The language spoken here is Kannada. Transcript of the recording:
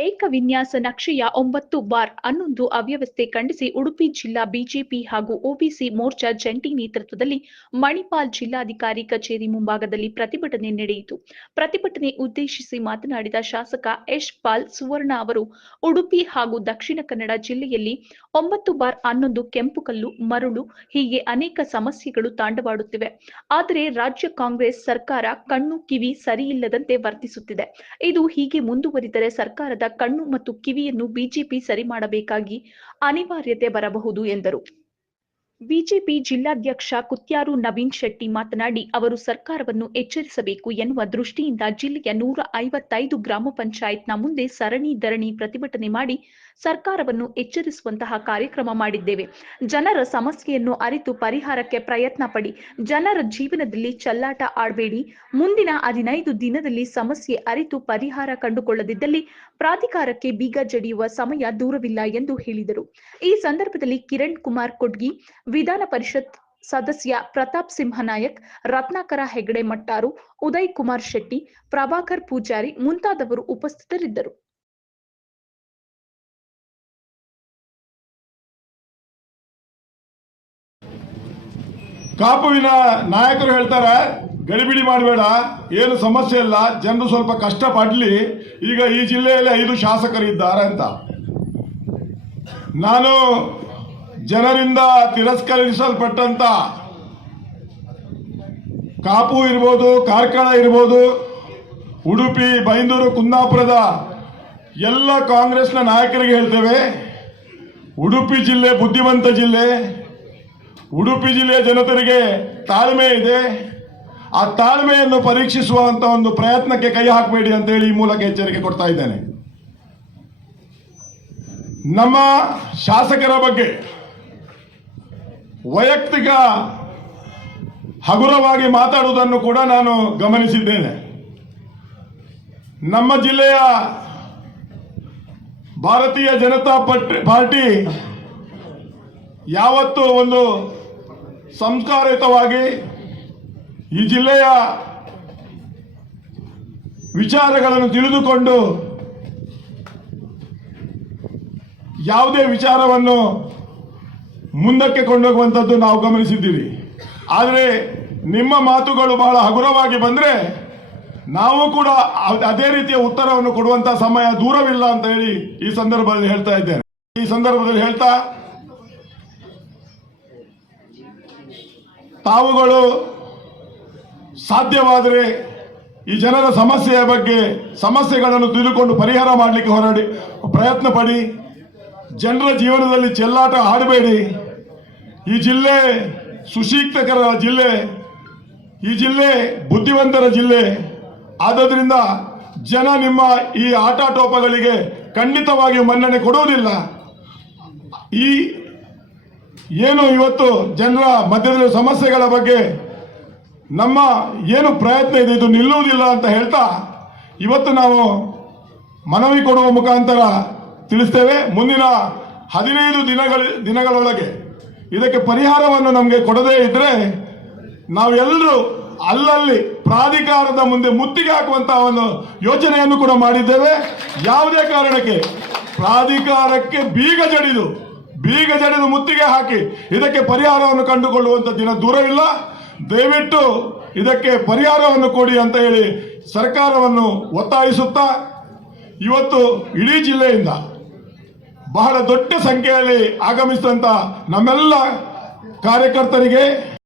ಏಕ ವಿನ್ಯಾಸ ನಕ್ಷೆಯ ಒಂಬತ್ತು ಬಾರ್ ಹನ್ನೊಂದು ಅವ್ಯವಸ್ಥೆ ಖಂಡಿಸಿ ಉಡುಪಿ ಜಿಲ್ಲಾ ಬಿಜೆಪಿ ಹಾಗೂ ಒಬಿಸಿ ಮೋರ್ಚಾ ಜಂಟಿ ನೇತೃತ್ವದಲ್ಲಿ ಮಣಿಪಾಲ್ ಜಿಲ್ಲಾಧಿಕಾರಿ ಕಚೇರಿ ಮುಂಭಾಗದಲ್ಲಿ ಪ್ರತಿಭಟನೆ ನಡೆಯಿತು. ಪ್ರತಿಭಟನೆ ಉದ್ದೇಶಿಸಿ ಮಾತನಾಡಿದ ಶಾಸಕ ಯಶ್ ಪಾಲ್ ಸುವರ್ಣ ಅವರು, ಉಡುಪಿ ಹಾಗೂ ದಕ್ಷಿಣ ಕನ್ನಡ ಜಿಲ್ಲೆಯಲ್ಲಿ ಒಂಬತ್ತು ಬಾರ್ ಹನ್ನೊಂದು ಕೆಂಪು ಕಲ್ಲು, ಮರಳು, ಹೀಗೆ ಅನೇಕ ಸಮಸ್ಯೆಗಳು ತಾಂಡವಾಡುತ್ತಿವೆ. ಆದರೆ ರಾಜ್ಯ ಕಾಂಗ್ರೆಸ್ ಸರ್ಕಾರ ಕಣ್ಣು ಕಿವಿ ಸರಿಯಿಲ್ಲದಂತೆ ವರ್ತಿಸುತ್ತಿದೆ. ಇದು ಹೀಗೆ ಮುಂದುವರಿದರೆ ಸರ್ಕಾರದ ಕಣ್ಣು ಮತ್ತು ಕಿವಿಯನ್ನು ಬಿಜೆಪಿ ಸರಿ ಮಾಡಬೇಕಾಗಿ ಅನಿವಾರ್ಯತೆ ಬರಬಹುದು ಎಂದರು. ಬಿಜೆಪಿ ಜಿಲ್ಲಾಧ್ಯಕ್ಷ ಕುತ್ಯಾರು ನವೀನ್ ಶೆಟ್ಟಿ ಮಾತನಾಡಿ, ಅವರು ಸರ್ಕಾರವನ್ನು ಎಚ್ಚರಿಸಬೇಕು ಎನ್ನುವ ದೃಷ್ಟಿಯಿಂದ ಜಿಲ್ಲೆಯ ನೂರ ಐವತ್ತೈದು ಗ್ರಾಮ ಪಂಚಾಯತ್ನ ಮುಂದೆ ಸರಣಿ ಧರಣಿ ಪ್ರತಿಭಟನೆ ಮಾಡಿ ಸರ್ಕಾರವನ್ನು ಎಚ್ಚರಿಸುವಂತಹ ಕಾರ್ಯಕ್ರಮ ಮಾಡಿದ್ದೇವೆ. ಜನರ ಸಮಸ್ಯೆಯನ್ನು ಅರಿತು ಪರಿಹಾರಕ್ಕೆ ಪ್ರಯತ್ನ ಪಡಿ, ಜನರ ಜೀವನದಲ್ಲಿ ಚಲ್ಲಾಟ ಆಡಬೇಡಿ, ಮುಂದಿನ ಹದಿನೈದು ದಿನದಲ್ಲಿ ಸಮಸ್ಯೆ ಅರಿತು ಪರಿಹಾರ ಕಂಡುಕೊಳ್ಳದಿದ್ದಲ್ಲಿ ಪ್ರಾಧಿಕಾರಕ್ಕೆ ಬೀಗ ಜಡಿಯುವ ಸಮಯ ದೂರವಿಲ್ಲ ಎಂದು ಹೇಳಿದರು. ಈ ಸಂದರ್ಭದಲ್ಲಿ ಕಿರಣ್ ಕುಮಾರ್ ಕೊಡ್ಗಿ ವಿಧಾನ ಪರಿಷತ್ ಸದಸ್ಯ ಪ್ರತಾಪ್ ಸಿಂಹನಾಯಕ್, ರತ್ನಾಕರ ಹೆಗಡೆ ಮಟ್ಟಾರು, ಉದಯ್ ಕುಮಾರ್ ಶೆಟ್ಟಿ, ಪ್ರಭಾಕರ್ ಪೂಜಾರಿ ಮುಂತಾದವರು ಉಪಸ್ಥಿತರಿದ್ದರು. ಕಾಪುವಿನ ನಾಯಕರು ಹೇಳ್ತಾರೆ, ಗಡಿಬಿಡಿ ಮಾಡಬೇಡ, ಏನು ಸಮಸ್ಯೆ ಇಲ್ಲ, ಜನರು ಸ್ವಲ್ಪ ಕಷ್ಟ ಪಡ್ಲಿ ಈಗ ಈ ಜಿಲ್ಲೆಯಲ್ಲಿ ಐದು ಶಾಸಕರಿದ್ದಾರೆ ಅಂತ. ನಾನು ಜನರಿಂದ ತಿರಸ್ಕರಿಸಲ್ಪಟ್ಟಂತ ಕಾಪು ಇರ್ಬೋದು, ಕಾರ್ಕಳ ಇರ್ಬೋದು, ಉಡುಪಿ, ಬೈಂದೂರು, ಕುಂದಾಪುರದ ಎಲ್ಲ ಕಾಂಗ್ರೆಸ್ನ ನಾಯಕರಿಗೆ ಹೇಳ್ತೇವೆ, ಉಡುಪಿ ಜಿಲ್ಲೆ ಬುದ್ಧಿವಂತ ಜಿಲ್ಲೆ, ಉಡುಪಿ ಜಿಲ್ಲೆಯ ಜನತರಿಗೆ ತಾಳ್ಮೆ ಇದೆ. ಆ ತಾಳ್ಮೆಯನ್ನು ಪರೀಕ್ಷಿಸುವಂತ ಒಂದು ಪ್ರಯತ್ನಕ್ಕೆ ಕೈ ಹಾಕಬೇಡಿ ಅಂತ ಹೇಳಿ ಈ ಮೂಲಕ ಎಚ್ಚರಿಕೆ ಕೊಡ್ತಾ ಇದ್ದೇನೆ. ನಮ್ಮ ಶಾಸಕರ ಬಗ್ಗೆ ವೈಯಕ್ತಿಕ ಹಗುರವಾಗಿ ಮಾತಾಡುವುದನ್ನು ಕೂಡ ನಾನು ಗಮನಿಸಿದ್ದೇನೆ. ನಮ್ಮ ಜಿಲ್ಲೆಯ ಭಾರತೀಯ ಜನತಾ ಪಾರ್ಟಿ ಯಾವತ್ತು ಒಂದು ಸಂಸ್ಕಾರಯುತವಾಗಿ ಈ ಜಿಲ್ಲೆಯ ವಿಚಾರಗಳನ್ನು ತಿಳಿದುಕೊಂಡು ಯಾವುದೇ ವಿಚಾರವನ್ನು ಮುಂದಕ್ಕೆ ಕೊಂಡೋಗುವಂಥದ್ದು ನಾವು ಗಮನಿಸಿದ್ದೀವಿ. ಆದರೆ ನಿಮ್ಮ ಮಾತುಗಳು ಬಹಳ ಹಗುರವಾಗಿ ಬಂದರೆ ನಾವು ಕೂಡ ಅದೇ ರೀತಿಯ ಉತ್ತರವನ್ನು ಕೊಡುವಂತ ಸಮಯ ದೂರವಿಲ್ಲ ಅಂತ ಹೇಳಿ ಈ ಸಂದರ್ಭದಲ್ಲಿ ಹೇಳ್ತಾ ಇದ್ದೇನೆ. ಈ ಸಂದರ್ಭದಲ್ಲಿ ಹೇಳ್ತಾ, ತಾವುಗಳು ಸಾಧ್ಯವಾದರೆ ಈ ಜನರ ಸಮಸ್ಯೆಯ ಬಗ್ಗೆ ಸಮಸ್ಯೆಗಳನ್ನು ತಿಳಿದುಕೊಂಡು ಪರಿಹಾರ ಮಾಡಲಿಕ್ಕೆ ಹೊರಡಿ ಪ್ರಯತ್ನ ಪಡಿ. ಜನರ ಜೀವನದಲ್ಲಿ ಚೆಲ್ಲಾಟ ಆಡಬೇಡಿ. ಈ ಜಿಲ್ಲೆ ಸುಶಿಕ್ತಕರ ಜಿಲ್ಲೆ, ಈ ಜಿಲ್ಲೆ ಬುದ್ಧಿವಂತರ ಜಿಲ್ಲೆ. ಆದ್ದರಿಂದ ಜನ ನಿಮ್ಮ ಈ ಆಟಾಟೋಪಗಳಿಗೆ ಖಂಡಿತವಾಗಿ ಮನ್ನಣೆ ಕೊಡುವುದಿಲ್ಲ. ಈ ಏನು ಇವತ್ತು ಜನರ ಮಧ್ಯದಲ್ಲಿ ಸಮಸ್ಯೆಗಳ ಬಗ್ಗೆ ನಮ್ಮ ಏನು ಪ್ರಯತ್ನ ಇದೆ, ಇದು ನಿಲ್ಲುವುದಿಲ್ಲ ಅಂತ ಹೇಳ್ತಾ, ಇವತ್ತು ನಾವು ಮನವಿ ಕೊಡುವ ಮುಖಾಂತರ ತಿಳಿಸ್ತೇವೆ. ಮುಂದಿನ ಹದಿನೈದು ದಿನಗಳ, ದಿನಗಳೊಳಗೆ ಇದಕ್ಕೆ ಪರಿಹಾರವನ್ನು ನಮಗೆ ಕೊಡದೇ ಇದ್ರೆ ನಾವೆಲ್ಲರೂ ಅಲ್ಲಲ್ಲಿ ಪ್ರಾಧಿಕಾರದ ಮುಂದೆ ಮುತ್ತಿಗೆ ಹಾಕುವಂತಹ ಒಂದು ಯೋಚನೆಯನ್ನು ಕೂಡ ಮಾಡಿದ್ದೇವೆ. ಯಾವುದೇ ಕಾರಣಕ್ಕೆ ಪ್ರಾಧಿಕಾರಕ್ಕೆ ಬೀಗ ಜಡಿದು ಬೀಗ ಜಡಿದು ಮುತ್ತಿಗೆ ಹಾಕಿ ಇದಕ್ಕೆ ಪರಿಹಾರವನ್ನು ಕಂಡುಕೊಳ್ಳುವಂತ ದಿನ ದೂರವಿಲ್ಲ ದಯವಿಟ್ಟು ಇದಕ್ಕೆ ಪರಿಹಾರವನ್ನು ಕೊಡಿ ಅಂತ ಹೇಳಿ ಸರ್ಕಾರವನ್ನು ಒತ್ತಾಯಿಸುತ್ತಾ, ಇವತ್ತು ಇಡೀ ಜಿಲ್ಲೆಯಿಂದ ಬಹಳ ದೊಡ್ಡ ಸಂಖ್ಯೆಯಲ್ಲಿ ಆಗಮಿಸಿದಂತ ನಮ್ಮೆಲ್ಲ ಕಾರ್ಯಕರ್ತರಿಗೆ